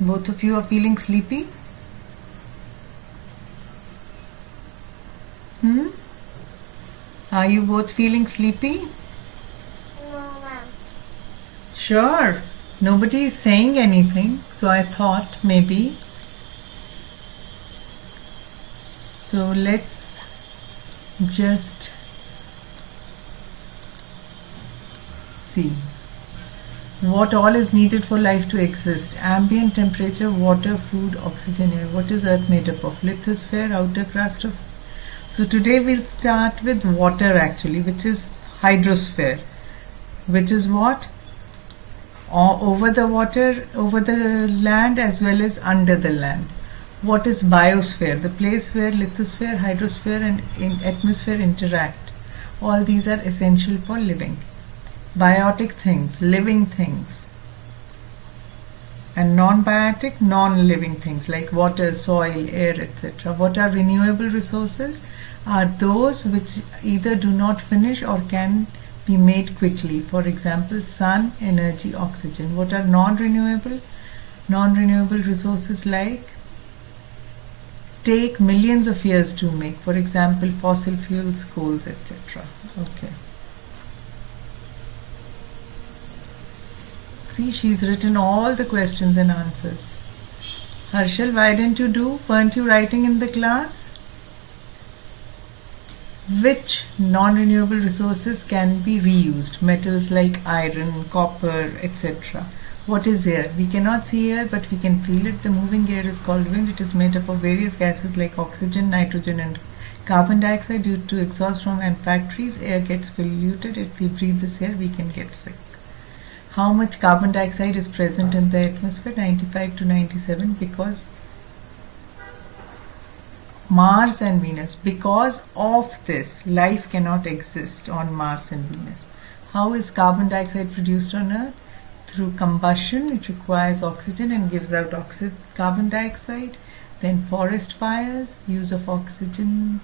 Both of you are feeling sleepy? Are you both feeling sleepy? No, ma'am. Sure. Nobody is saying anything, so I thought maybe. So let's just see. What all is needed for life to exist? Ambient temperature, water, food, oxygen, air. What is Earth made up of? Lithosphere, outer crust of. So today we'll start with water actually, which is hydrosphere, which is what? Over the water, over the land as well as under the land. What is biosphere? The place where lithosphere, hydrosphere and atmosphere interact. All these are essential for living. Biotic things, living things, and non-biotic, non-living things like water, soil, air, etc. What are renewable resources? Are those which either do not finish or can be made quickly. For example, sun, energy, oxygen. What are non-renewable? Non-renewable resources like take millions of years to make. For example, fossil fuels, coals, etc. Okay. See, she's written all the questions and answers. Harshal, why didn't you do? Weren't you writing in the class? Which non-renewable resources can be reused? Metals like iron, copper, etc. What is air? We cannot see air, but we can feel it. The moving air is called wind. It is made up of various gases like oxygen, nitrogen, and carbon dioxide. Due to exhaust from factories, air gets polluted. If we breathe this air, we can get sick. How much carbon dioxide is present in the atmosphere? 95 to 97, because Mars and Venus. Because of this, life cannot exist on Mars and Venus. How is carbon dioxide produced on Earth? Through combustion. It requires oxygen and gives out carbon dioxide. Then forest fires, use of oxygen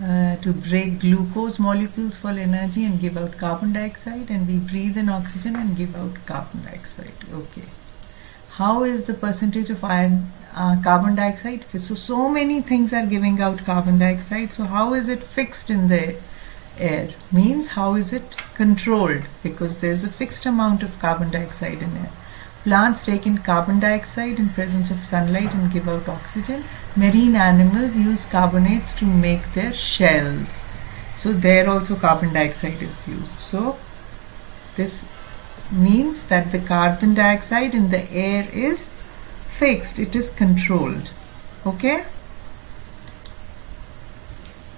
to break glucose molecules for energy and give out carbon dioxide, and we breathe in oxygen and give out carbon dioxide. Okay. How is the percentage of carbon dioxide? So many things are giving out carbon dioxide. So how is it fixed in the air? Means how is it controlled? Because there's a fixed amount of carbon dioxide in air. Plants take in carbon dioxide in presence of sunlight and give out oxygen. Marine animals use carbonates to make their shells. So there also carbon dioxide is used. So this means that the carbon dioxide in the air is fixed. It is controlled. Okay?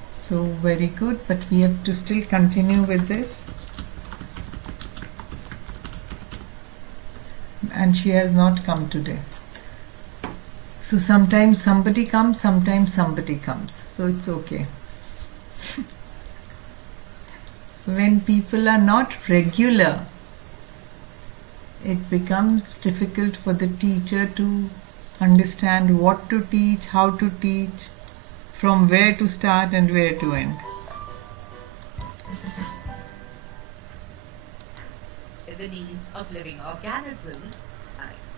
So very good, but we have to still continue with this. And she has not come today. So sometimes somebody comes, sometimes somebody comes. So it's okay. When people are not regular, it becomes difficult for the teacher to understand what to teach, how to teach, from where to start and where to end. The needs of living organisms, right?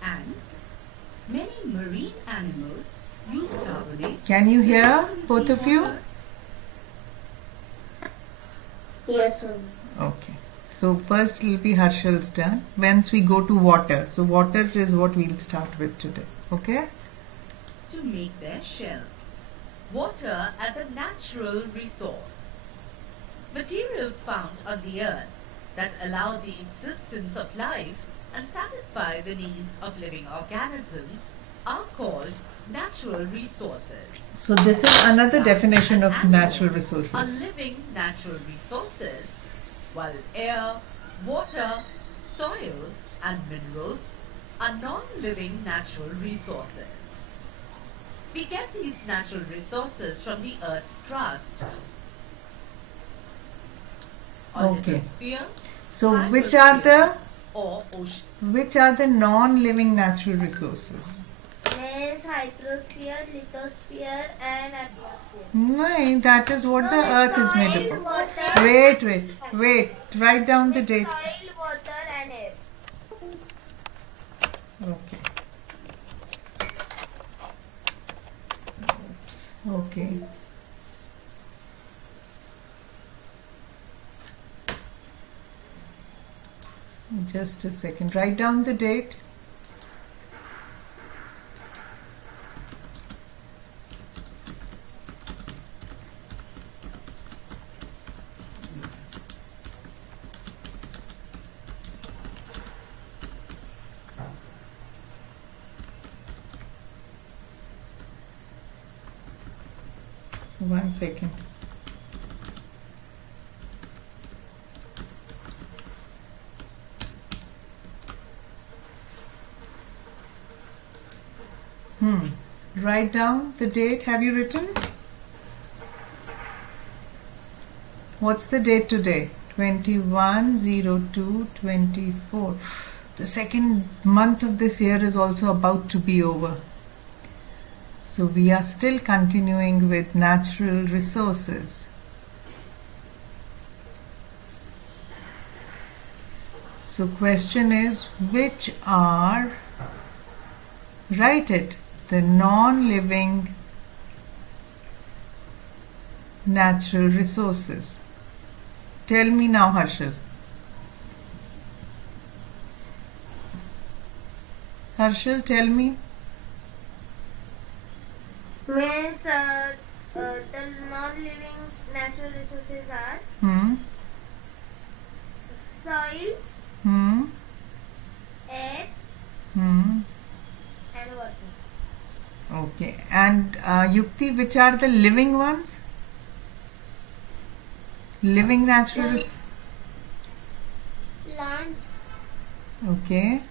And many marine animals use carbonates. Can you hear, both of you? Yes, sir. Okay. So first it will be Harshal's turn. Once we go to water. So water is what we'll start with today. Okay? To make their shells. Water as a natural resource. Materials found on the earth that allow the existence of life and satisfy the needs of living organisms are called natural resources. So this is another definition of natural Are resources. living natural resources, while air, water, soil, and minerals are non-living natural resources. We get these natural resources from the Earth's crust. Or Okay. lithosphere, So which are the or ocean. non-living natural resources? There is hydrosphere, lithosphere, and atmosphere. No, that is what the earth is made up of. Water. Wait. Write down the date. Soil, water, and air. Okay. Oops. Okay. Just a second. Write down the date. One second. Write down the date. Have you written? What's the date today? 21/02/24. The second month of this year is also about to be over. So we are still continuing with natural resources. So question is, which are, write it, the non-living natural resources. Tell me now, Harshal. Harshal, tell me. Means the non-living natural resources are soil, air, and water. Okay. And Yukti, which are the living ones? Living natural resources. Plants, Okay.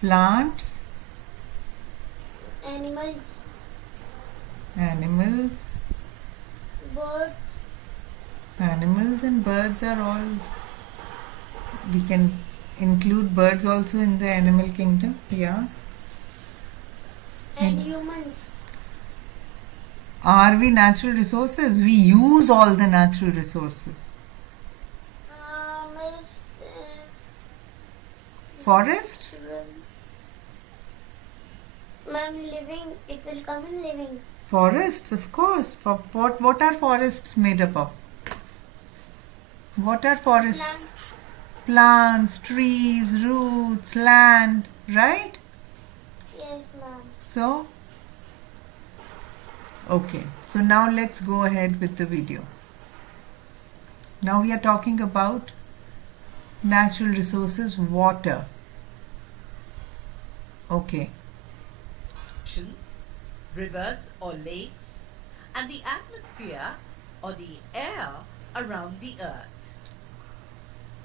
Plants, animals, animals. birds, Animals and birds are all. We can include birds also in the animal kingdom. Yeah. and humans. Are we natural resources? We use all the natural resources. Is Forests? ma'am, living, it will come in living. Forests, of course. What are forests made up of? What are forests? Plant. Plants, trees, roots, land, right? Yes, ma'am. So, okay. So now let's go ahead with the video. Now we are talking about natural resources, water. Okay. Oceans, rivers or lakes, and the atmosphere or the air around the earth.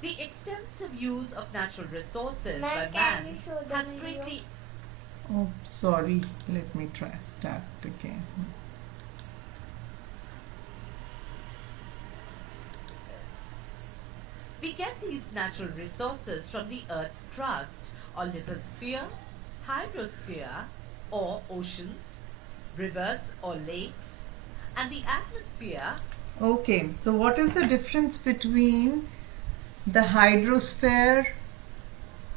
The extensive use of natural resources Ma'am, by can man you show the has video? greatly Oh, sorry. Let me start again. We get these natural resources from the Earth's crust or lithosphere, hydrosphere or oceans, rivers or lakes, and the atmosphere. Okay, so what is the difference between the hydrosphere,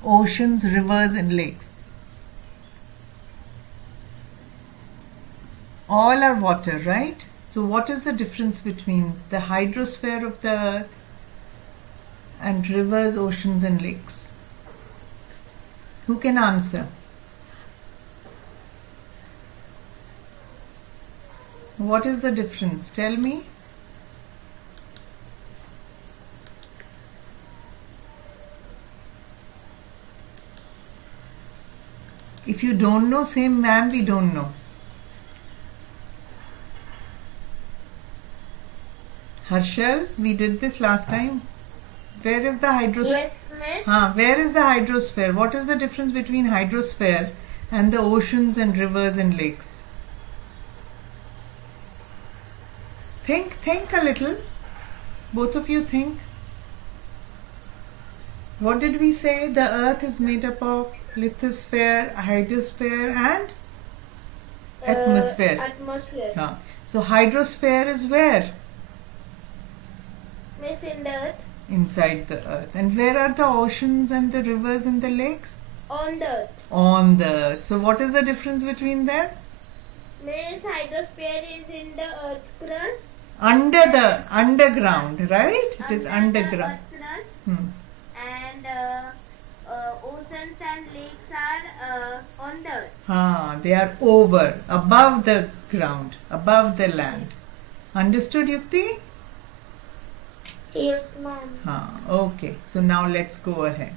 oceans, rivers, and lakes? All are water, right? So what is the difference between the hydrosphere of the earth and rivers, oceans, and lakes? Who can answer? What is the difference? Tell me. If you don't know, say, ma'am, we don't know. Harshal, we did this last time. Where is the hydrosphere? Yes, miss. Where is the hydrosphere? What is the difference between hydrosphere and the oceans and rivers and lakes? Think a little. Both of you think. What did we say? The earth is made up of lithosphere, hydrosphere, and atmosphere. Atmosphere. So hydrosphere is where? Miss, in the earth. Inside the earth. And where are the oceans and the rivers and the lakes? On the earth. On the earth. So what is the difference between them? Means hydrosphere is in the earth crust. Underground, right? It is under the underground. earth crust. Hmm. And oceans and lakes are on the earth. They are over, above the ground, above the land. Understood, Yukti? Yes, ma'am. Okay. So now let's go ahead.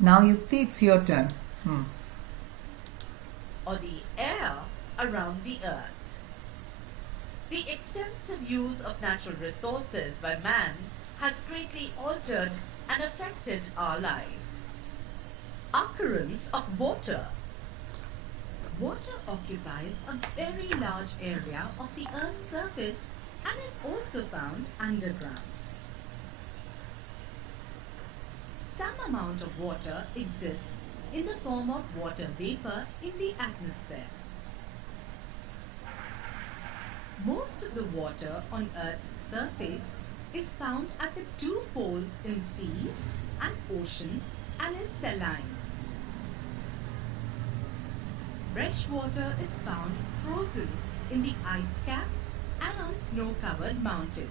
Now, Yukti, it's your turn. Or the air around the earth. The extensive use of natural resources by man has greatly altered and affected our life. Occurrence of water. Water occupies a very large area of the earth's surface and is also found underground. Some amount of water exists in the form of water vapor in the atmosphere. Most of the water on Earth's surface is found at the two poles in seas and oceans and is saline. Fresh water is found frozen in the ice caps and on snow-covered mountains.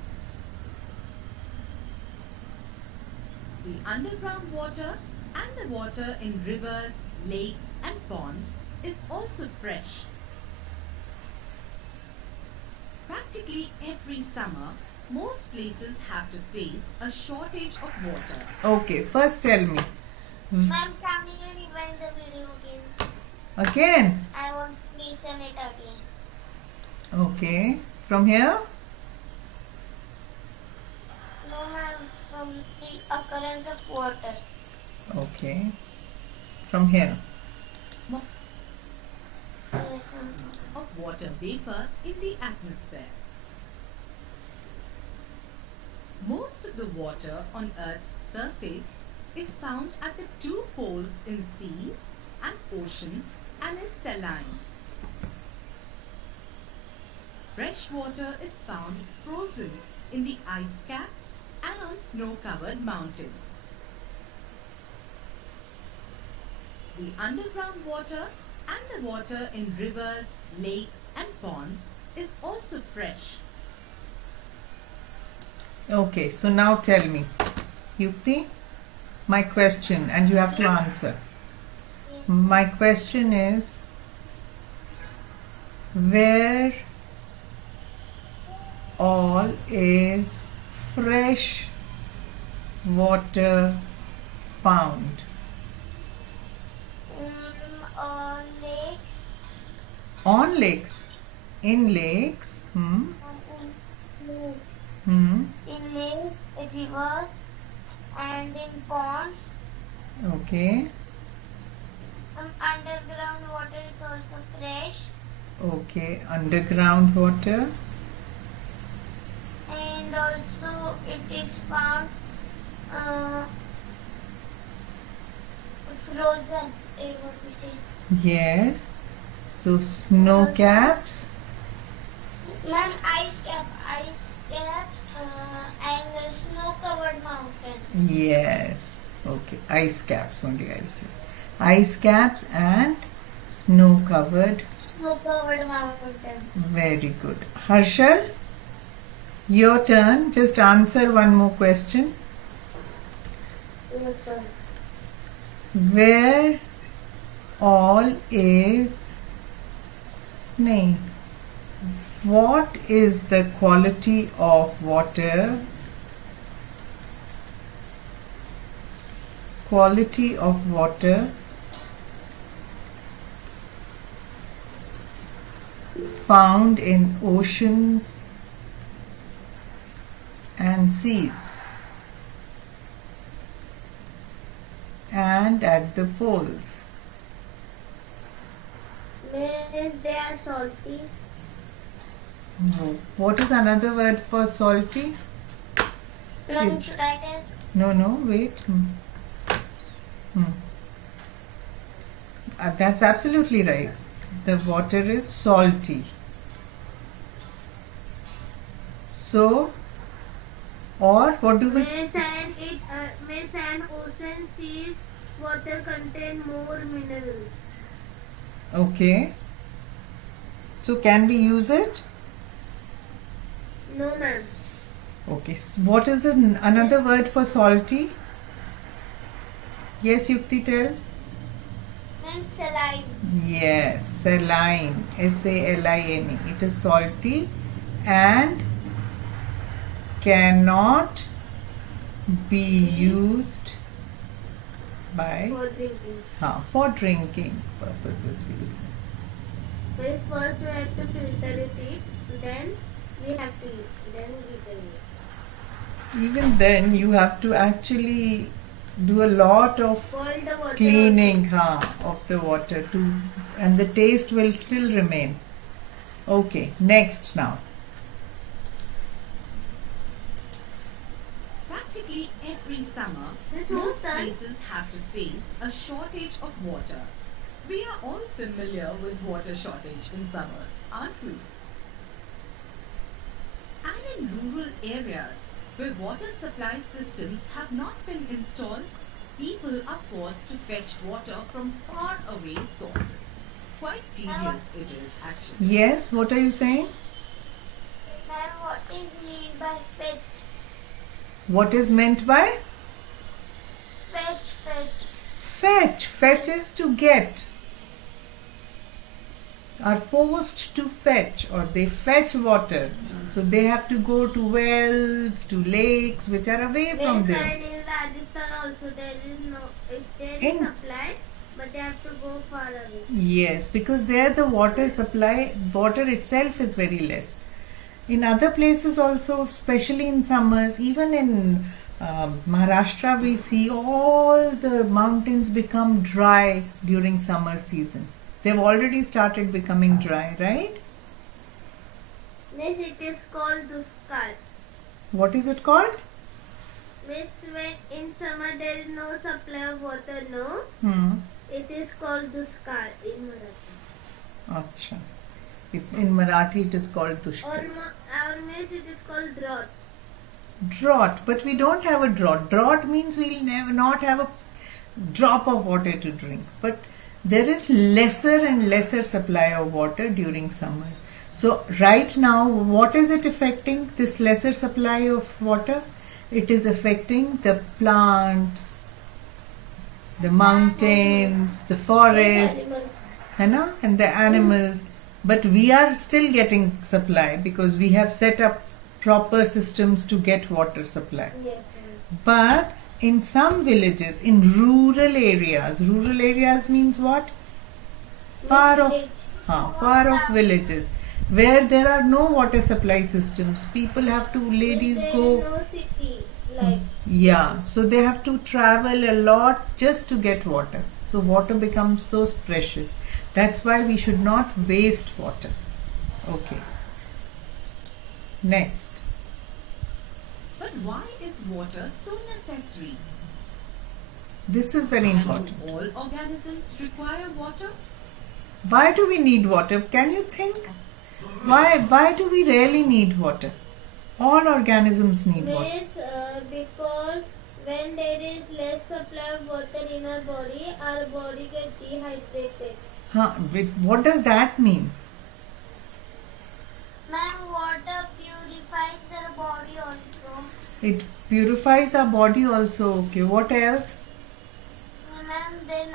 The underground water and the water in rivers, lakes and ponds is also fresh. Practically every summer, most places have to face a shortage of water. Okay, first tell me. Ma'am, can you rewind the video again? Again? I want to listen it again. Okay. From here? No, ma'am, from the occurrence of water. Okay. From here? Yes, ma'am. Of water vapor in the atmosphere. Most of the water on Earth's surface is found at the two poles in seas and oceans and is saline. Fresh water is found frozen in the ice caps and on snow-covered mountains. The underground water and the water in rivers, lakes and ponds is also fresh. Okay, so now tell me. Yukti, my question, and you have to answer. Yes. My question is, where all is fresh water found? Lakes. On lakes? In lakes? In lakes. Hmm. In lakes, rivers, and in ponds. Okay. Underground water is also fresh. Okay. Underground water. And also it is found frozen. What we say? Yes. So snow caps. Ma'am, ice caps, and snow-covered mountains. Yes. Okay. Ice caps only I'll say. Ice caps and snow covered. Snow-covered mountains. Very good. Harshal, your turn. Just answer one more question. Yes, sir. Where all is nahi. What is the quality of water? Quality of water found in oceans and seas and at the poles. Means they are salty. No. What is another word for salty? Ma'am, should I tell? No, wait. That's absolutely right. The water is salty. So, Or what do we? May sand ocean seas water contain more minerals. Okay. So can we use it? No, ma'am. Okay. What is the another word for salty? Yes, Yukti, tell. Ma'am, saline. Yes, saline. SALINE. It is salty and cannot be used by for drinking purposes, we'll say. Well, first we have to filter it, then we have to use, then we can use. Even then, you have to actually do a lot of Boil the water. cleaning of the water and the taste will still remain. Okay, next now. Practically every summer, Miss most Wilson? places have to face a shortage of water. We are all familiar with water shortage in summers, aren't we? And in rural areas where water supply systems have not been installed, people are forced to fetch water from far away sources. Quite tedious it is actually. Yes, what are you saying? Ma'am, what is meant by fetch? What is meant by? Fetch. Fetch. Fetch is to get. Are forced to fetch, or they fetch water. So they have to go to wells, to lakes which are away from them. And in Rajasthan also there is supply, but they have to go far away. Yes, because there the water itself is very less. In other places also, especially in summers, even in Maharashtra, we see all the mountains become dry during summer season. They've already started becoming dry, right? Miss, it is called duskal. What is it called? Miss, when in summer there is no supply of water, no? It is called duskal in Marathi. Acha. In Marathi it is called dushkar. Or miss, it is called drought. Drought, but we don't have a drought. Drought means we'll never not have a drop of water to drink. But there is lesser and lesser supply of water during summers. So right now, what is it affecting, this lesser supply of water? It is affecting the plants, the mountains, the forests, and the animals. But we are still getting supply because we have set up proper systems to get water supply. Yes. But in some villages, in rural areas means what? Far off villages, where there are no water supply systems. People have to, ladies there go. is no city like. Yeah, so they have to travel a lot just to get water. So water becomes so precious. That's why we should not waste water. Okay. Next. But why is water so necessary? This is very important. Do all organisms require water? Why do we need water? Can you think? Why do we really need water? All organisms need water. Miss, because when there is less supply of water in our body gets dehydrated. What does that mean? Ma'am, water purifies the body also. It purifies our body also. Okay, what else? Ma'am, then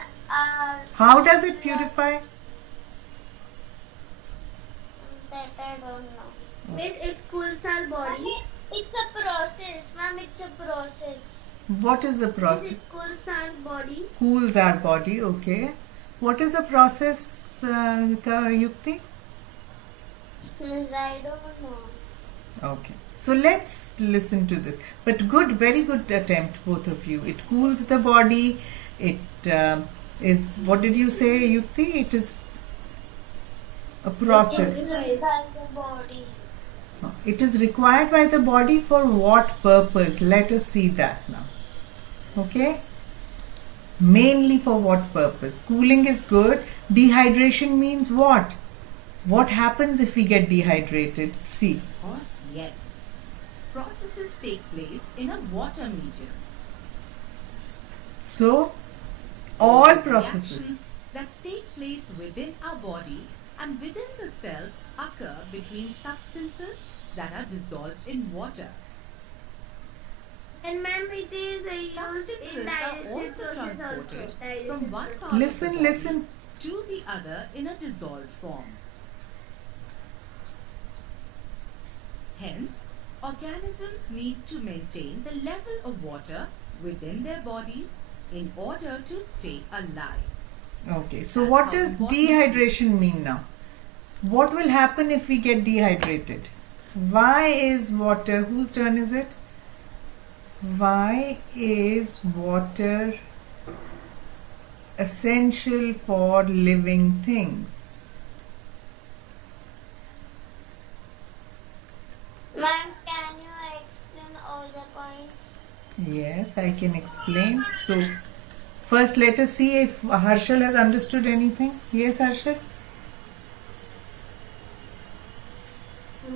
How does it purify? that I don't know. Miss, it cools our body. It's a process, ma'am. It's a process. What is the Miss, process? it cools our body. Cools our body, okay. What is the process, Yukti? Miss, I don't know. Okay. So let's listen to this. But good, very good attempt, both of you. It cools the body. It is, what did you say, Yukti? It is a process. The body. It is required by the body for what purpose? Let us see that now. Okay? Mainly for what purpose? Cooling is good. Dehydration means what? What happens if we get dehydrated? See. Of course, yes. Processes take place in a water medium. So, all The processes. reactions that take place within our body and within the cells occur between substances that are dissolved in water. And ma'am, it is used Substances in are digestive also process transported also. from one part Listen, of the body listen. to the other in a dissolved form. Hence, organisms need to maintain the level of water within their bodies in order to stay alive. Okay, so That's what how does important- dehydration mean now? What will happen if we get dehydrated? Why is water, whose turn is it? Why is water essential for living things? Ma'am, can you explain all the points? Yes, I can explain. So, first let us see if Harshal has understood anything. Yes, Harshal?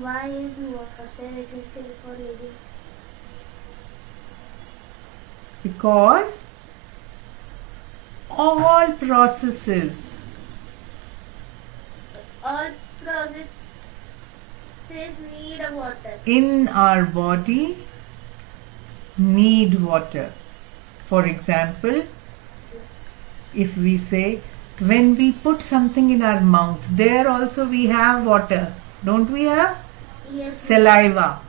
Why is water essential for living? Because all processes All processes need a water. in our body need water. For example, if we say when we put something in our mouth, there also we have water. Don't we have? Yes. Saliva.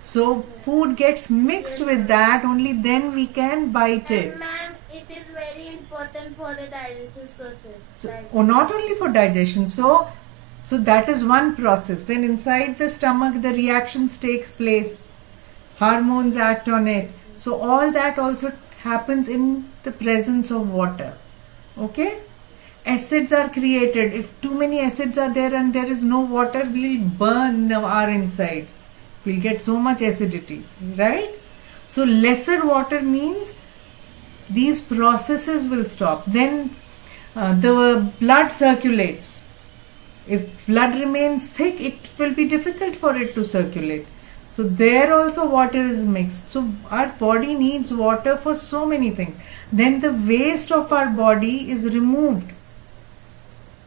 So food gets mixed with that, only then we can bite it. And ma'am, it is very important for the digestive process. So, Like- not only for digestion. So that is one process. Then inside the stomach, the reactions takes place. Hormones act on it. So all that also happens in the presence of water. Okay? Acids are created. If too many acids are there and there is no water, we'll burn our insides. We'll get so much acidity, right? So lesser water means these processes will stop. Then the blood circulates. If blood remains thick, it will be difficult for it to circulate. So there also water is mixed. So our body needs water for so many things. Then the waste of our body is removed.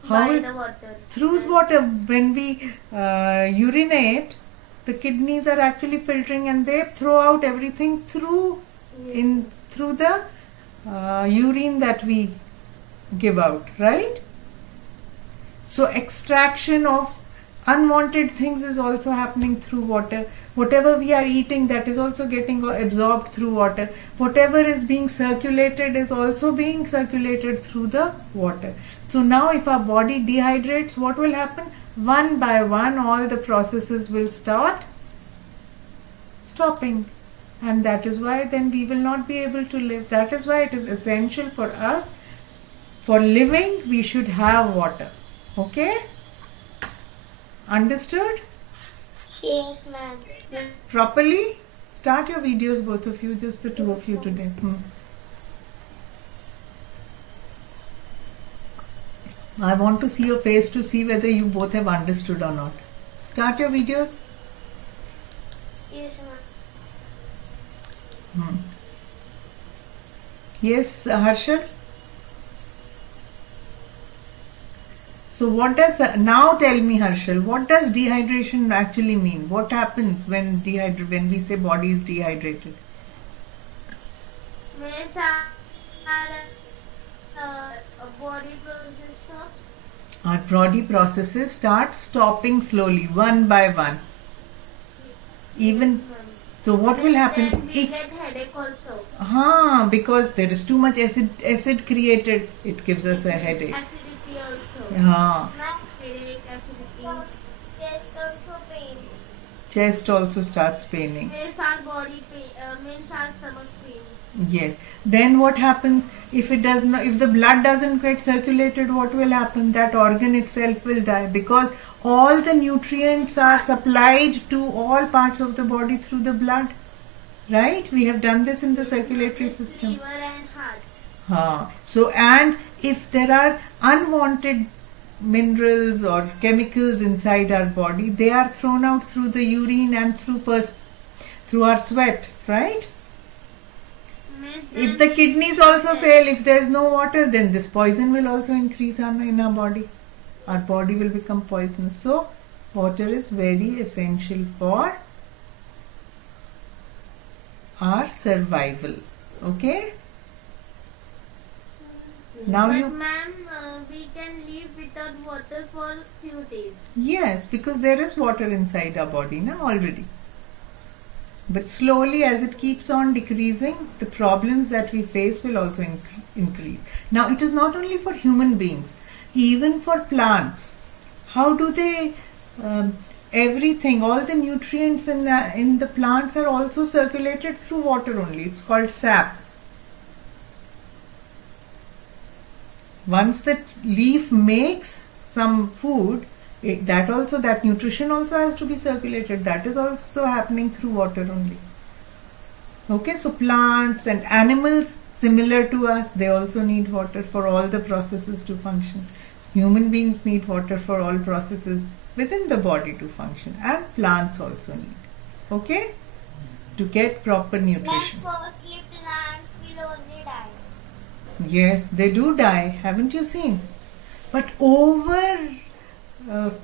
How by is the water. through water? When we urinate, the kidneys are actually filtering and they throw out everything through the urine that we give out, right? So extraction of unwanted things is also happening through water. Whatever we are eating, that is also getting absorbed through water. Whatever is being circulated is also being circulated through the water. So now if our body dehydrates, what will happen? One by one, all the processes will start stopping. And that is why then we will not be able to live. That is why it is essential for us. For living, we should have water. Okay? Understood? Yes, ma'am. Properly? Start your videos, both of you, just the two of you today. I want to see your face to see whether you both have understood or not. Start your videos. Yes, ma'am. Yes, Harshal? So what does, now tell me Harshal, what does dehydration actually mean? What happens when we say body is dehydrated? Means our body process stops. Our body processes start stopping slowly, one by one. Even, so what will happen Then we if, get headache also. because there is too much acid created, it gives us a headache. Acidity also. Haan. Headache, acidity. Chest also pains. Chest also starts paining. Means our body pain, means our stomach pains. Yes. Then what happens if it does not? If the blood doesn't get circulated, what will happen? That organ itself will die because all the nutrients are supplied to all parts of the body through the blood. Right? We have done this in the circulatory system. Liver and heart. So, and if there are unwanted minerals or chemicals inside our body, they are thrown out through the urine and through through our sweat, right? Miss, If then the kidneys also fail, if there is no water, then this poison will also increase in our body. Our body will become poisonous. So, water is very essential for our survival. Okay? Now but you... ma'am, we can live without water for few days. Yes, because there is water inside our body now already. But slowly, as it keeps on decreasing, the problems that we face will also increase. Now, it is not only for human beings, even for plants. How do they... everything, all the nutrients in the plants are also circulated through water only. It's called sap. Once the leaf makes some food, that nutrition also has to be circulated. That is also happening through water only. Okay, so plants and animals similar to us, they also need water for all the processes to function. Human beings need water for all processes within the body to function, and plants also need. Okay, to get proper nutrition. Then firstly plants will only die. Yes, they do die. Haven't you seen? But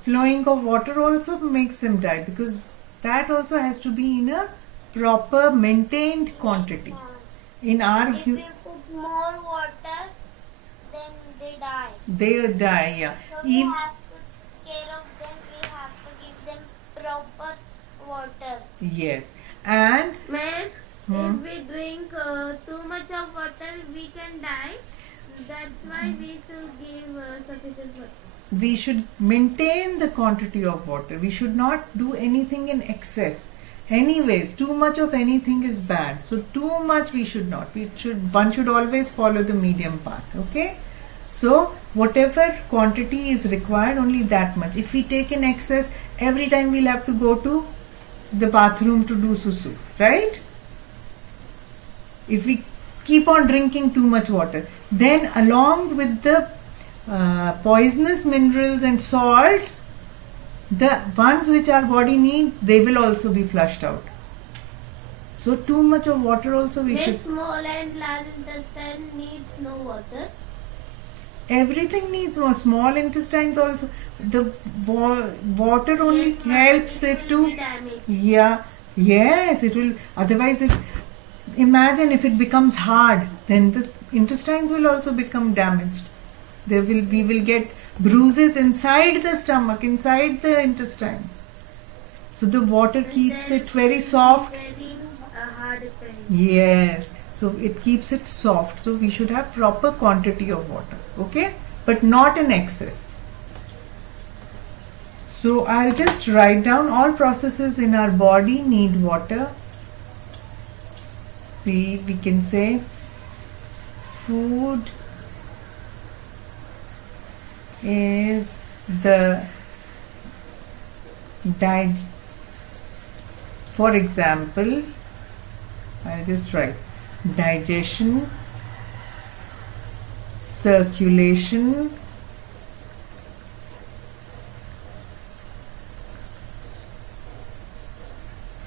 flowing of water also makes them die, because that also has to be in a proper maintained quantity. In our If we put more water, then they die. they die, yeah. So we have to care of them. We have to give them proper water. Yes, and Miss, if we drink too much of water, we can die. That's why we should give sufficient water. we should maintain the quantity of water. We should not do anything in excess. Anyways, too much of anything is bad. So too much we should not. One should always follow the medium path. Okay. So whatever quantity is required, only that much. If we take in excess, every time we'll have to go to the bathroom to do susu, right? If we keep on drinking too much water, then along with the poisonous minerals and salts, the ones which our body need, they will also be flushed out. So too much of water also we should... Miss, small and large intestine needs no water. Everything needs more. Small intestines also. The water only Yes, ma'am, helps it will to... be damaged. Yeah, yes, it will. Otherwise, imagine if it becomes hard, then the intestines will also become damaged. We will get bruises inside the stomach, inside the intestines. So the water keeps Then it very will soft. be Very hard thing. Yes, so it keeps it soft. So we should have proper quantity of water, okay? But not in excess. So I'll just write down all processes in our body need water. See, we can say food is the for example, I'll just write digestion, circulation,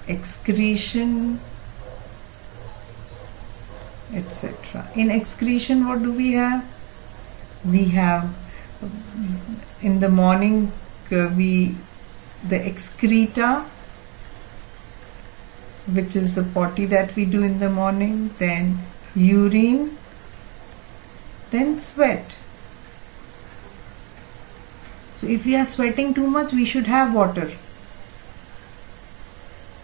excretion, etc. In excretion, what do we have? We have in the morning the excreta, which is the potty that we do in the morning, then urine, then sweat. So if we are sweating too much, we should have water.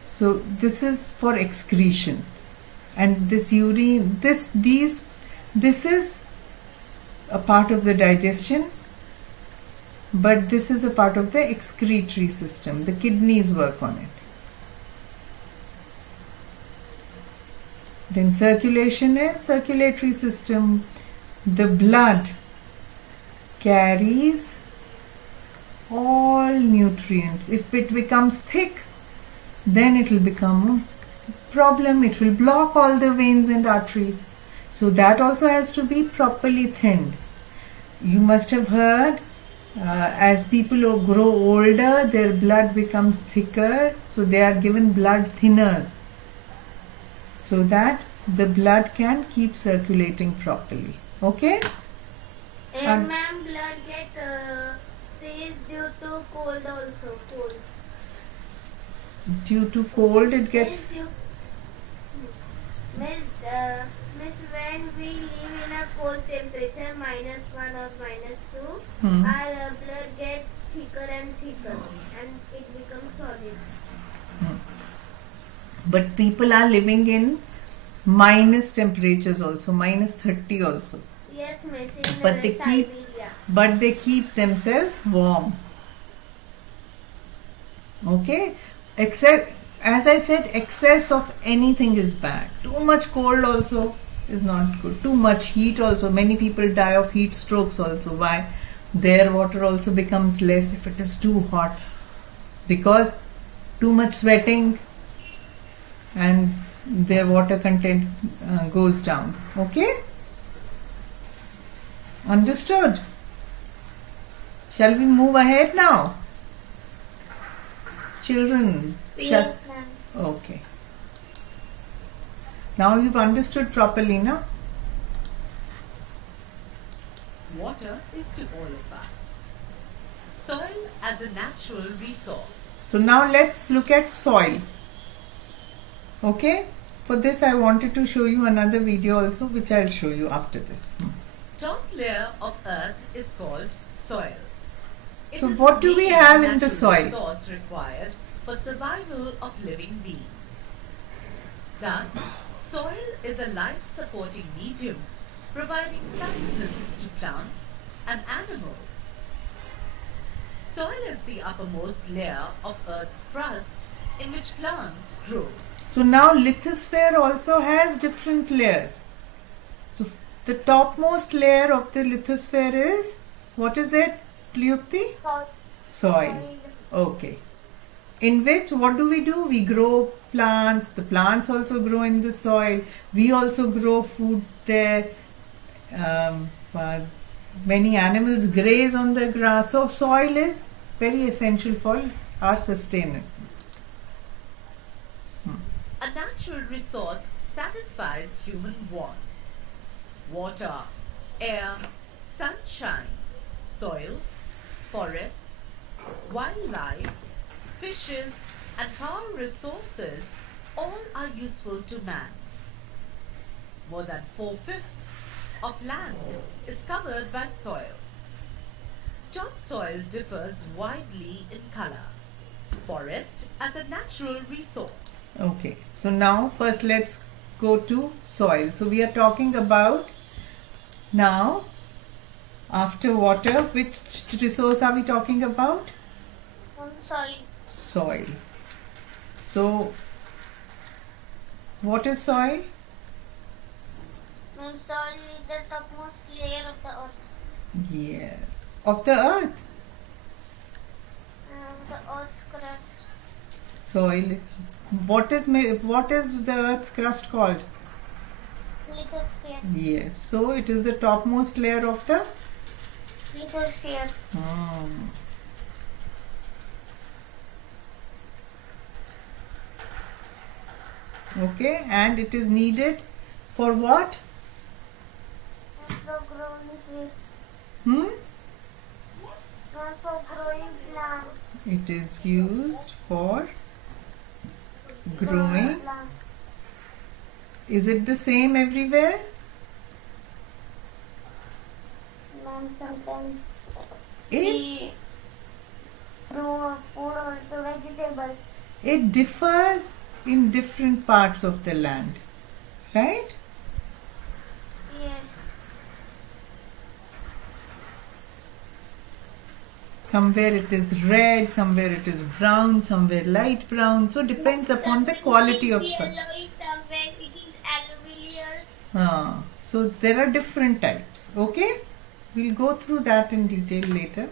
So this is for excretion. And this urine, this is a part of the digestion, but this is a part of the excretory system. The kidneys work on it. Then circulation is circulatory system. The blood carries all nutrients. If it becomes thick, then it will become a problem. It will block all the veins and arteries. So that also has to be properly thinned. You must have heard as people who grow older, their blood becomes thicker, so they are given blood thinners. so that the blood can keep circulating properly. Okay? And ma'am, blood get freeze due to cold also. Cold. Due to cold, it gets. Miss, when we live in a cold temperature, -1 or -2, Hmm. our blood gets thicker and thicker, and it becomes solid. But people are living in minus temperatures also, -30 also. Yes, miss, in But they keep, Siberia. but they keep themselves warm. Okay? Except, as I said, excess of anything is bad. Too much cold also is not good. Too much heat also. Many people die of heat strokes also. Why? Their water also becomes less if it is too hot. Because too much sweating and their water content goes down. Okay? Understood? Shall we move ahead now? Children, shall... Yes, ma'am. Okay. Now you've understood properly, na? Water is to all of us. Soil as a natural resource. So now let's look at soil. Okay? For this I wanted to show you another video also, which I'll show you after this. Top layer of earth is called soil. It So is what do we main have in the natural soil? resource required for survival of living beings. Thus, soil is a life-supporting medium, providing sustenance to plants and animals. Soil is the uppermost layer of Earth's crust in which plants grow. So now lithosphere also has different layers. So the topmost layer of the lithosphere is, what is it, Cleopti? Soil. Okay. In which, what do? We grow plants. The plants also grow in the soil. We also grow food there. Many animals graze on the grass. So soil is very essential for our sustenance. A natural resource satisfies human wants. Water, air, sunshine, soil, forests, wildlife, fishes, and power resources all are useful to man. More than 4/5 of land is covered by soil. Topsoil differs widely in color. Forest as a natural resource. Okay. So now first let's go to soil. So we are talking about now, after water, which resource are we talking about? Soil. Soil. So what is soil? Ma'am, soil is the topmost layer of the earth. Yeah. Of the earth. The earth's crust. Soil. What is the earth's crust called? Lithosphere. Yes. So it is the topmost layer of the. Lithosphere. Okay, and it is needed for what? For growing trees. Hmm? For growing plants. It is used for growing. Plants. Is it the same everywhere? Ma'am, sometimes It, we grow food or the vegetables. it differs in different parts of the land, right? Yes. Somewhere it is red, somewhere it is brown, somewhere light brown. So depends upon the quality of soil. Somewhere it is alluvial. So there are different types. Okay, we'll go through that in detail later.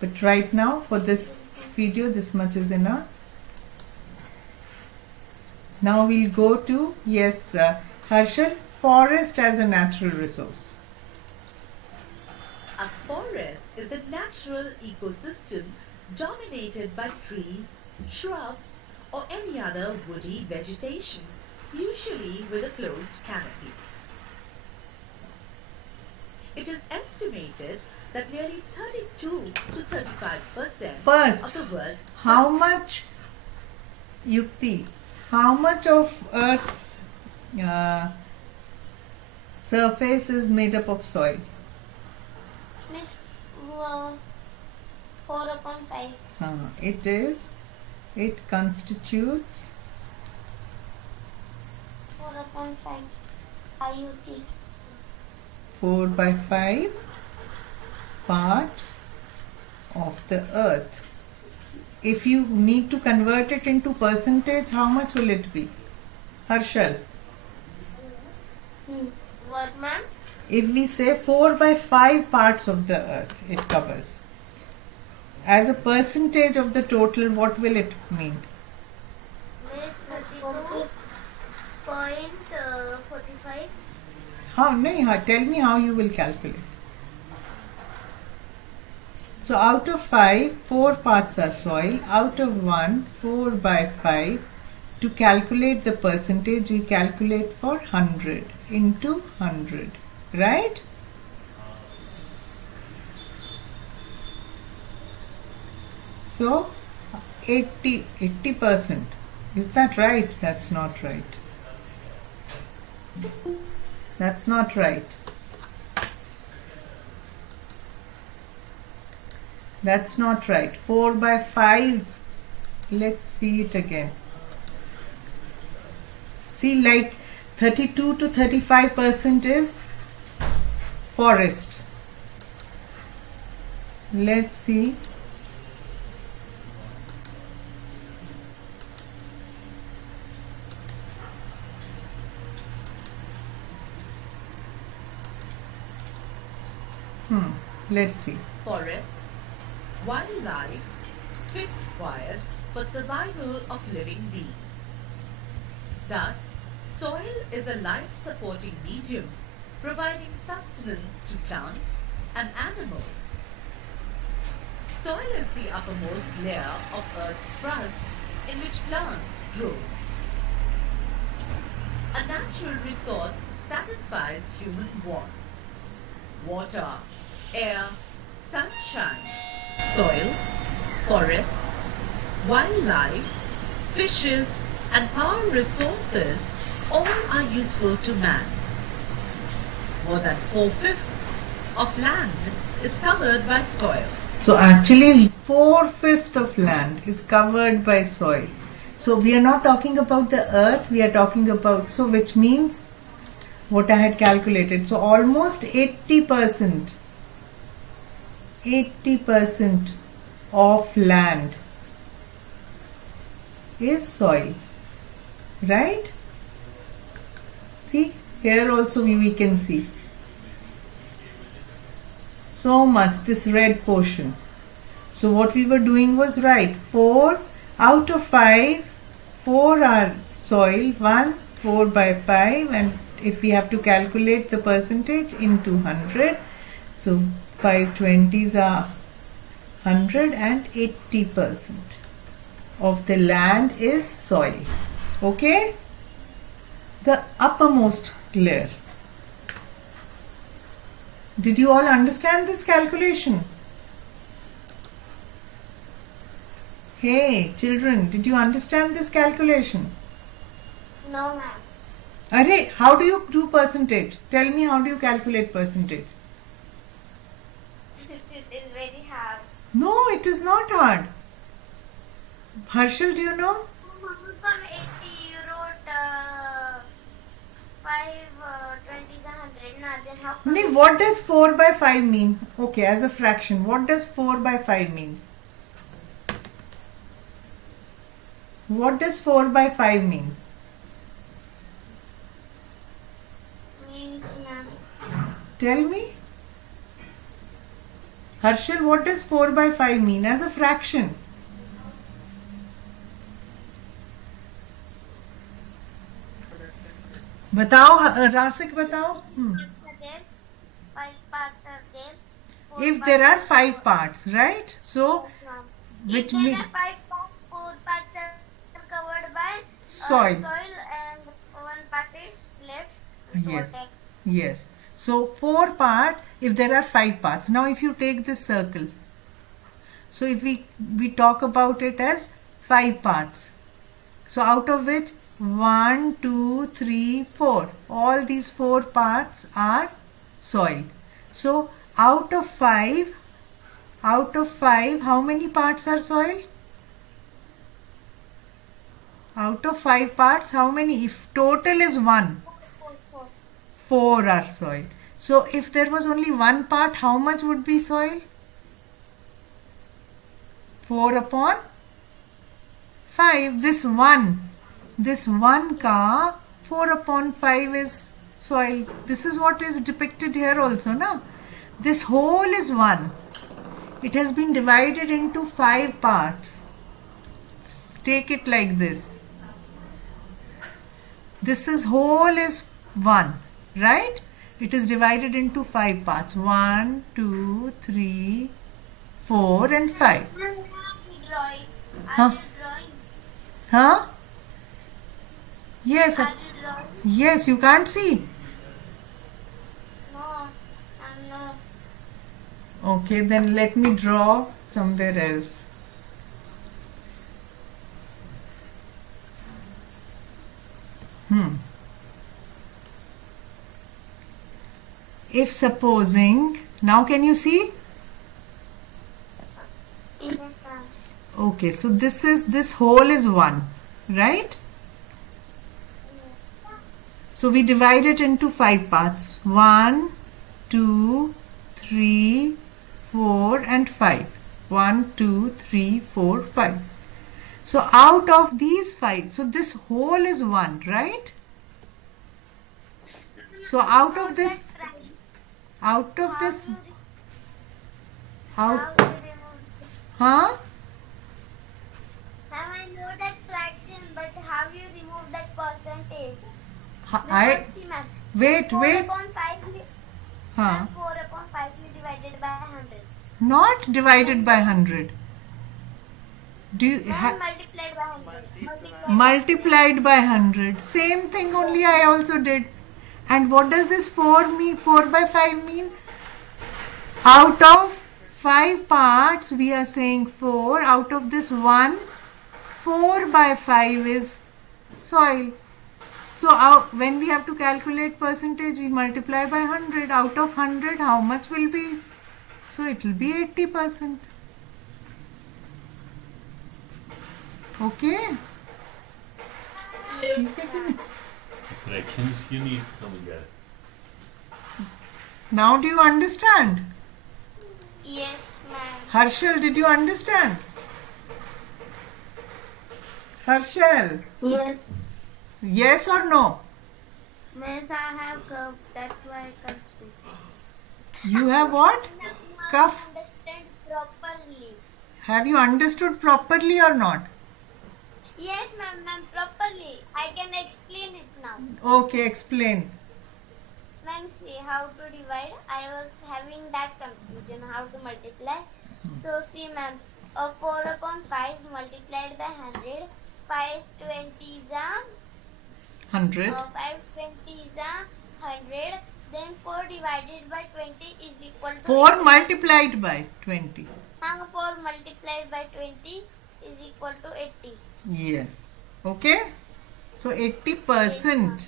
But right now, for this video, this much is enough. Now we'll go to, yes, Harshal, forest as a natural resource. A forest is a natural ecosystem dominated by trees, shrubs, or any other woody vegetation, usually with a closed canopy. It is estimated that nearly 32 to 35% First, of the world's how much, Yukti, how much of Earth's surface is made up of soil? Miss was 4/5. It constitutes 4/5 IUT. 4 by 5 parts of the earth. If you need to convert it into percentage, how much will it be? Harshal, What, ma'am? if we say 4 by 5 parts of the earth it covers, as a percentage of the total, what will it mean? Miss 32.45. Tell me how you will calculate. So out of 5, 4 parts are soil. Out of 1, 4 by 5. To calculate the percentage, we calculate for 100 into 100. Right? So 80%. Is that right? That's not right. That's not right. That's not right. 4 by 5. Let's see it again. See, like 32 to 35% is forest. Let's see. Let's see. Forests, wildlife, fit required for survival of living beings. Thus, soil is a life-supporting medium, providing sustenance to plants and animals. Soil is the uppermost layer of Earth's crust in which plants grow. A natural resource satisfies human wants. Water, air, sunshine, soil, forests, wildlife, fishes, and power resources all are useful to man. More than 4/5 of land is covered by soil. So actually 4/5 of land is covered by soil. So we are not talking about the earth, we are talking about, so which means what I had calculated. So almost 80% of land is soil. Right? See, here also we can see. So much, this red portion. So what we were doing was right. 4 out of 5, 4 are soil, 1, 4 by 5, and if we have to calculate the percentage into 100, so 5/20s are 100 and 80% of the land is soil. Okay? The uppermost layer. Did you all understand this calculation? Hey, children, did you understand this calculation? No, ma'am. Arey, how do you do percentage? Tell me, how do you calculate percentage? It is very hard. No, it is not hard. Harshal, do you know? From 80, you wrote 5/20 is 100. Now then how come? Nee, what does 4 by 5 mean? Okay, as a fraction, what does 4 by 5 means? What does 4 by 5 mean? Means, ma'am. Tell me. Harshal, what does 4 by 5 mean as a fraction? बताओ, रासिक बताओ. 5 parts are there. If there are 5 parts, right? So, which If there means are 5 parts, 4 parts are covered by soil. and 1 part is left. Yes. Water. Yes. So 4 parts if there are 5 parts. Now if you take this circle. So if we talk about it as 5 parts. So out of which 1, 2, 3, 4. All these 4 parts are soil. So out of 5, how many parts are soil? Out of 5 parts, how many? If total is 1, 4 are soil. So if there was only 1 part, how much would be soil? 4 upon 5. This one ka 4 upon 5 is soil. This is what is depicted here also, na? This whole is 1. It has been divided into 5 parts. Take it like this. This is whole is 1, right? It is divided into 5 parts. 1, 2, 3, 4 and 5. Drawing. Huh? Are you drawing? Huh? Yes. Are you drawing? Yes, you can't see. No, I'm not. Okay, then let me draw somewhere else. If supposing, now can you see? Yes, ma'am. Okay, so this whole is 1, right? So we divide it into 5 parts. 1, 2, 3, 4 and 5. 1, 2, 3, 4, 5. So out of these 5, so this whole is 1, right? So out of this, How you huh? remove? Huh? Ma'am, I know that fraction, but how you remove that percentage? I Because see, ma'am. wait. 4 upon 5. Huh? Ma'am, 4 upon 5 divided by 100. Not divided by 100. Do you Ma'am, multiplied by 100. multiplied by 100? Same thing only I also did. And what does this 4 mean? 4 by 5 mean? Out of 5 parts, we are saying 4. Out of this 1, 4 by 5 is soil. So when we have to calculate percentage, we multiply by 100. Out of 100, how much will be? So it will be 80%. Okay? Yes, ठीक है कि ma'am. नहीं? Fractions you need to come and get. Now do you understand? Yes, ma'am. Harshal, did you understand? Harshal, Yes. yes or no? Miss, I have curve. That's why I can't speak. You have what? Cuff. Understand properly. Have you understood properly or not? Yes, ma'am, properly. I can explain it now. Okay, explain. Ma'am, see how to divide. I was having that confusion how to multiply. So see, ma'am, 4 upon 5 multiplied by 100. 5 20s are 100. 5 20s are 100. Then 4 divided by 20 is equal to 4 80. multiplied by 20. 4 multiplied by 20 is equal to 80. Yes. Okay? So 80%.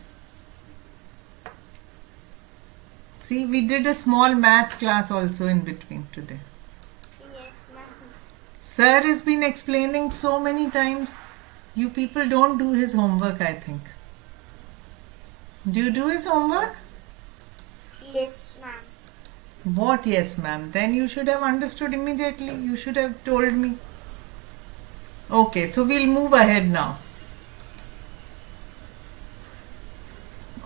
See, we did a small maths class also in between today. Yes, ma'am. Sir has been explaining so many times. You people don't do his homework, I think. Do you do his homework? Yes, ma'am. What? Yes, ma'am. Then you should have understood immediately. You should have told me. Okay, so we'll move ahead now.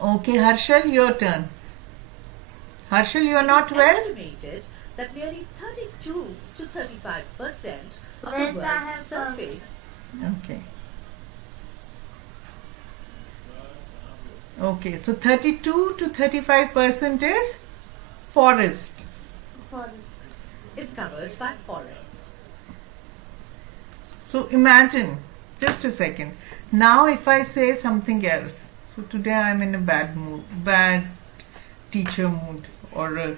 Okay, Harshal, your turn. Harshal, you are not It is well? estimated that nearly 32 to 35% of Yes, the I world's have surface Okay. Okay, so 32 to 35% is forest. is covered by forests. So imagine, just a second. Now if I say something else. So today I'm in a bad mood, bad teacher mood, or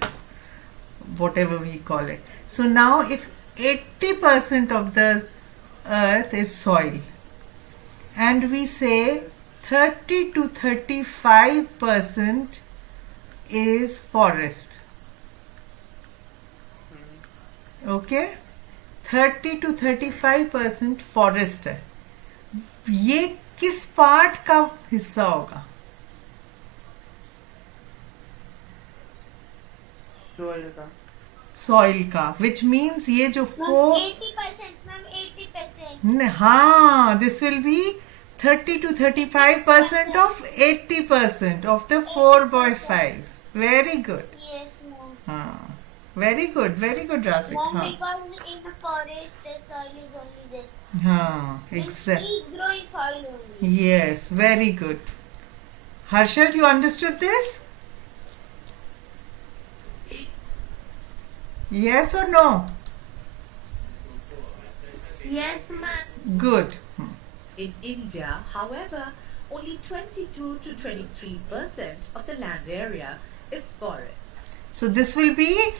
whatever we call it. So now if 80% of the earth is soil and we say 30 to 35% is forest. Okay? 30 to 35% forest है. ये किस part का हिस्सा होगा? Soil का, which means ये जो 80%, ma'am, 80%. हाँ, this will be 30 to 35% of 80% of the 4/5. Very good. Yes, ma'am. हाँ, very good, Rasik. Ma'am, हाँ, because in the forest, the soil is only there. हाँ, It's exactly. free growing soil only. Yes, very good. Harshal, you understood this? Yes or no? Yes, ma'am. Good. In India, however, only 22 to 23% of the land area is forest. So this will be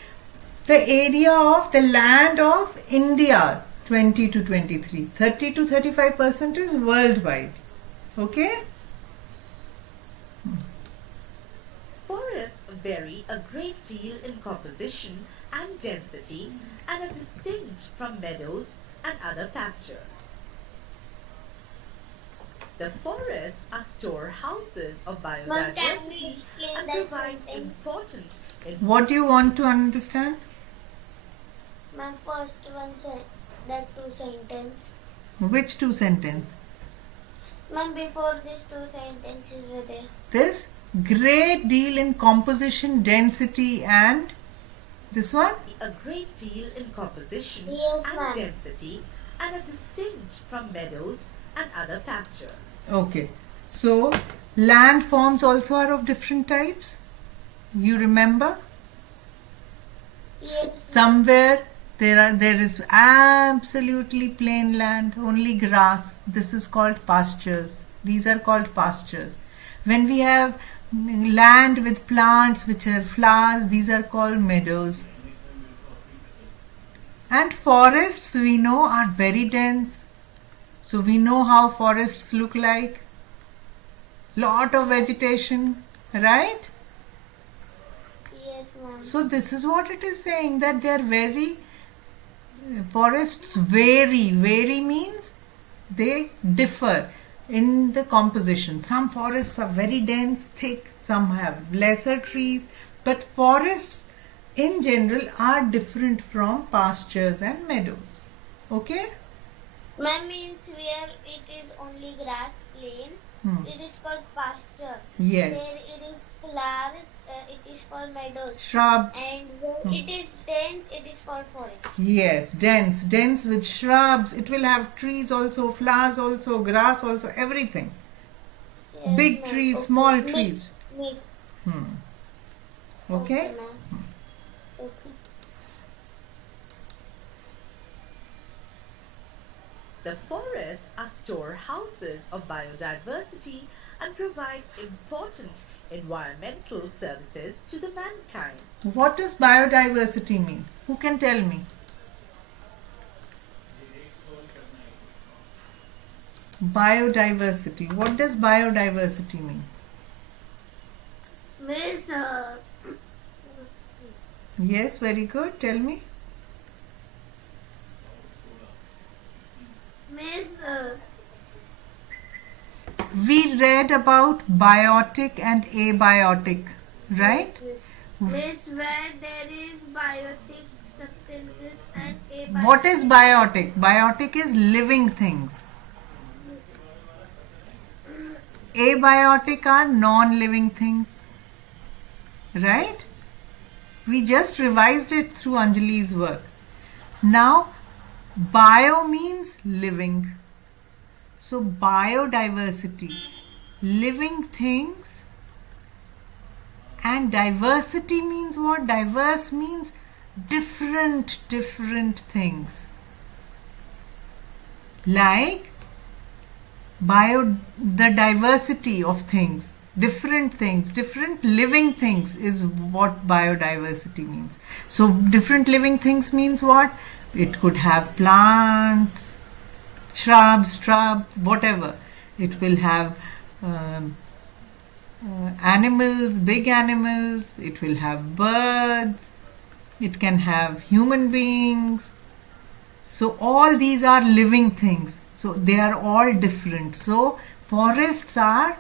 the area of the land of India, 20 to 23. 30 to 35% is worldwide. Okay? Forests vary a great deal in composition and density and are distinct from meadows and other pastures. The forests are storehouses of Ma'am, can you biodiversity explain and that provide sentence? important What do you want to understand? Ma'am, first one that two sentence. Which two sentences? Ma'am, before these two sentences were there. This great deal in composition, density, and this one? a great deal in composition Yes, and ma'am. density and are distinct from meadows and other pastures. Okay. So landforms also are of different types. You remember? Yes, ma'am. Somewhere there is absolutely plain land, only grass. This is called pastures. These are called pastures. When we have land with plants which are flowers, these are called meadows. And forests, we know, are very dense. So we know how forests look like. Lot of vegetation, right? Yes, ma'am. So this is what it is saying, that they are very, forests vary. Vary means they differ in the composition. Some forests are very dense, thick, some have lesser trees, but forests in general are different from pastures and meadows. Okay? Ma'am, means where it is only grass plain, it is called pasture. Yes. Where it is flowers, it is called meadows. Shrubs. And where it is dense, it is called forest. Yes, dense with shrubs. It will have trees also, flowers also, grass also, everything. Yes, Big ma'am. trees, Okay. small Mix, trees. mix. Okay? ma'am. Okay. The forests are storehouses of biodiversity and provide important environmental services to the mankind. What does biodiversity mean? Who can tell me? Biodiversity. What does biodiversity mean? Miss, Yes, very good. Tell me. Miss, We read about biotic and abiotic, right? Miss, where there is biotic substances and abiotic. What is biotic? Biotic is living things. Abiotic are non-living things. Right? We just revised it through Anjali's work. Now, bio means living. So, biodiversity, living things, and diversity means what? Diverse means different things. Like the diversity of things, different living things is what biodiversity means. So different living things means what? It could have plants, shrubs, whatever. It will have animals, big animals, it will have birds, it can have human beings. So all these are living things. So they are all different. So forests are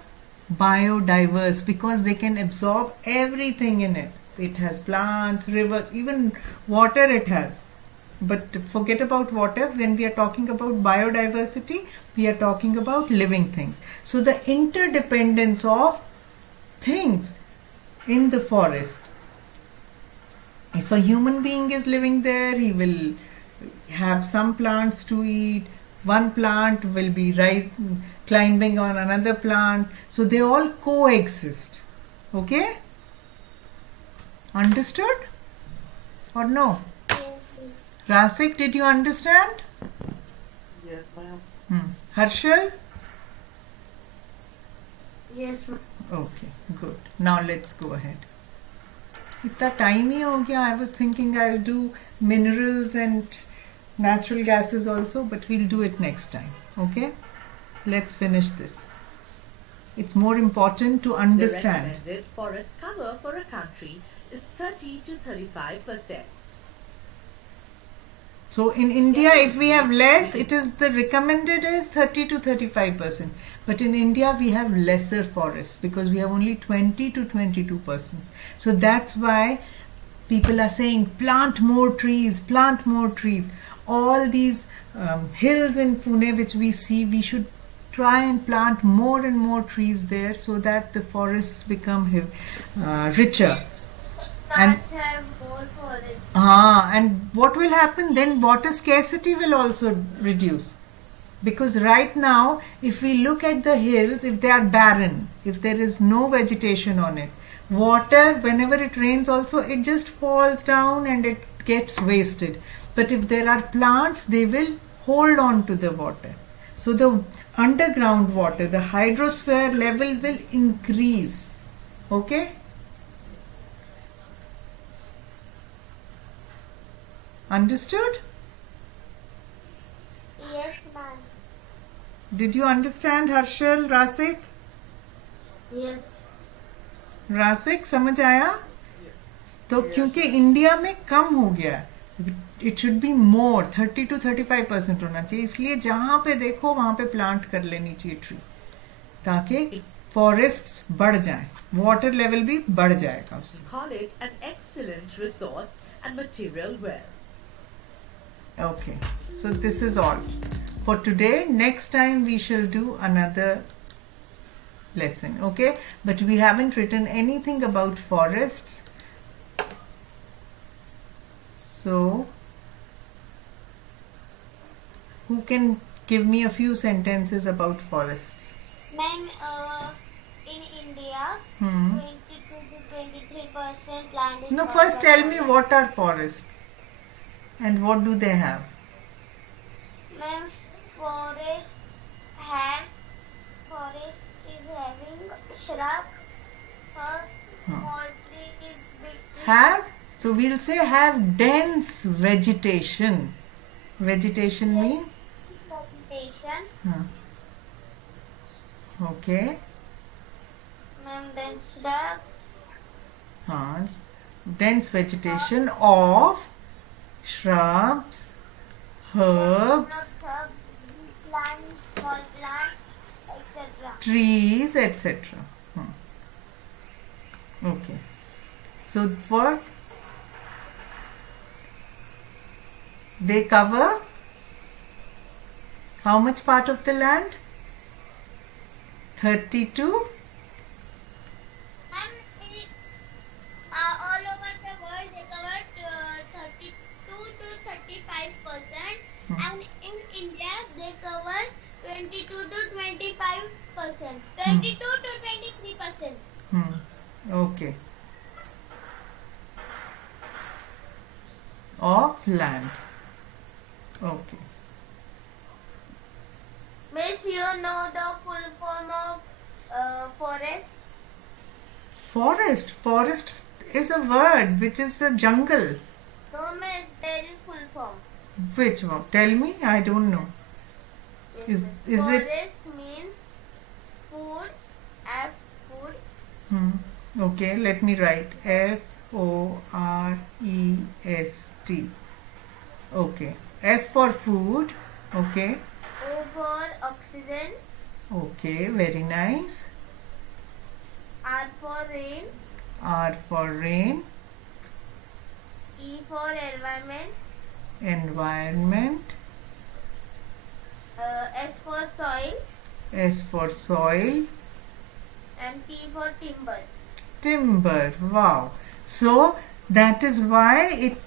biodiverse because they can absorb everything in it. It has plants, rivers, even water it has. But forget about water. When we are talking about biodiversity, we are talking about living things. So the interdependence of things in the forest. If a human being is living there, he will have some plants to eat. One plant will be climbing on another plant. So they all coexist. Okay? Understood? Or no? Rasik, did you understand? Yes, ma'am. Harshal? Yes, ma'am. Okay, good. Now let's go ahead. इतना time ही हो गया. I was thinking I'll do minerals and natural gases also, but we'll do it next time. Okay? Let's finish this. It's more important to The understand. recommended forest cover for a country is 30 to 35%. So in India, if we have less, it is the recommended is 30 to 35%. But in India, we have lesser forests because we have only 20 to 22%. So that's why people are saying plant more trees, plant more trees. All these hills in Pune which we see, we should try and plant more and more trees there so that the forests become richer. And Cats have more forests. and what will happen then? Water scarcity will also reduce, because right now if we look at the hills, if they are barren, if there is no vegetation on it, water, whenever it rains also, it just falls down and it gets wasted. But if there are plants, they will hold on to the water. So the underground water, the hydrosphere level will increase. Okay? Understood? Yes, ma'am. Did you understand, Harshal, Rasik? Yes. रासिक समझ आया? तो क्योंकि India में कम हो गया, it should be more, 30 to 35% होना चाहिए. इसलिए जहां पे देखो वहां पे प्लांट कर लेनी चाहिए ट्री, ताकि फॉरेस्ट्स बढ़ जाएं, वाटर लेवल भी बढ़ जाएगा उससे. Call it an excellent resource and material wealth. Okay, so this is all for today. Next time we shall do another lesson. Okay, but we haven't written anything about forests. So who can give me a few sentences about forests? Ma'am, in India, 22 to 23% land is No, covered first by tell me forest. what are forests and what do they have? Ma'am, forest is having shrub, herbs, small trees, big trees. Have, so we'll say have dense vegetation. Vegetation mean? Vegetation. Okay. Ma'am, then shrub, Dense vegetation of shrubs, herbs, plants, small plants, etc. trees, etc. Okay. So what? They cover how much part of the land? 32? And all over the world they cover 32 to 35%, and in India they cover 22 to 25%, 22 to 23%. Okay. Of land. Okay. Miss, Miss, you know the full form of forest? Forest. Forest is a word which is a jungle. No, Miss, there is full form. Which one? Tell me. I don't know. Yes, Is it? forest means food, food. Okay, let me write Forest. Okay. F for food. Okay. O for oxygen. Okay, very nice. R for rain. R for rain. E for environment. Environment. S for soil. S for soil. And T for timber. Timber. Wow. So that is why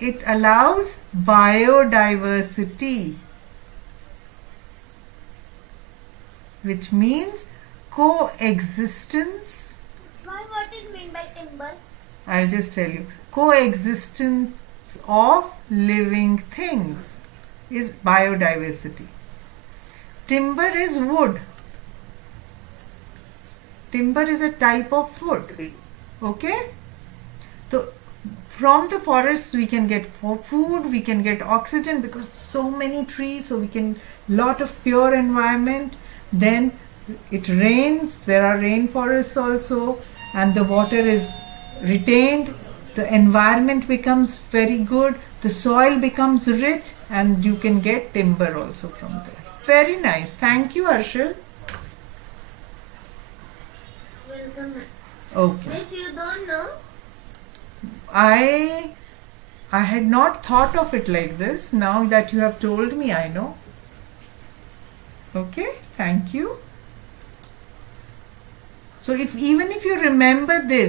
it allows biodiversity, which means coexistence. Why, what is meant by timber? I'll just tell you. Coexistence of living things is biodiversity. Timber is wood. Timber is a type of wood. Okay? So from the forests we can get food, we can get oxygen because so many trees, so we can lot of pure environment. Then it rains, there are rainforests also, and the water is retained. The environment becomes very good, the soil becomes rich, and you can get timber also from there. Very nice. Thank you, Arshil. Welcome. Okay. Miss, you don't know? I had not thought of it like this. Now that you have told me, I know. Okay, thank you. So even if you remember this,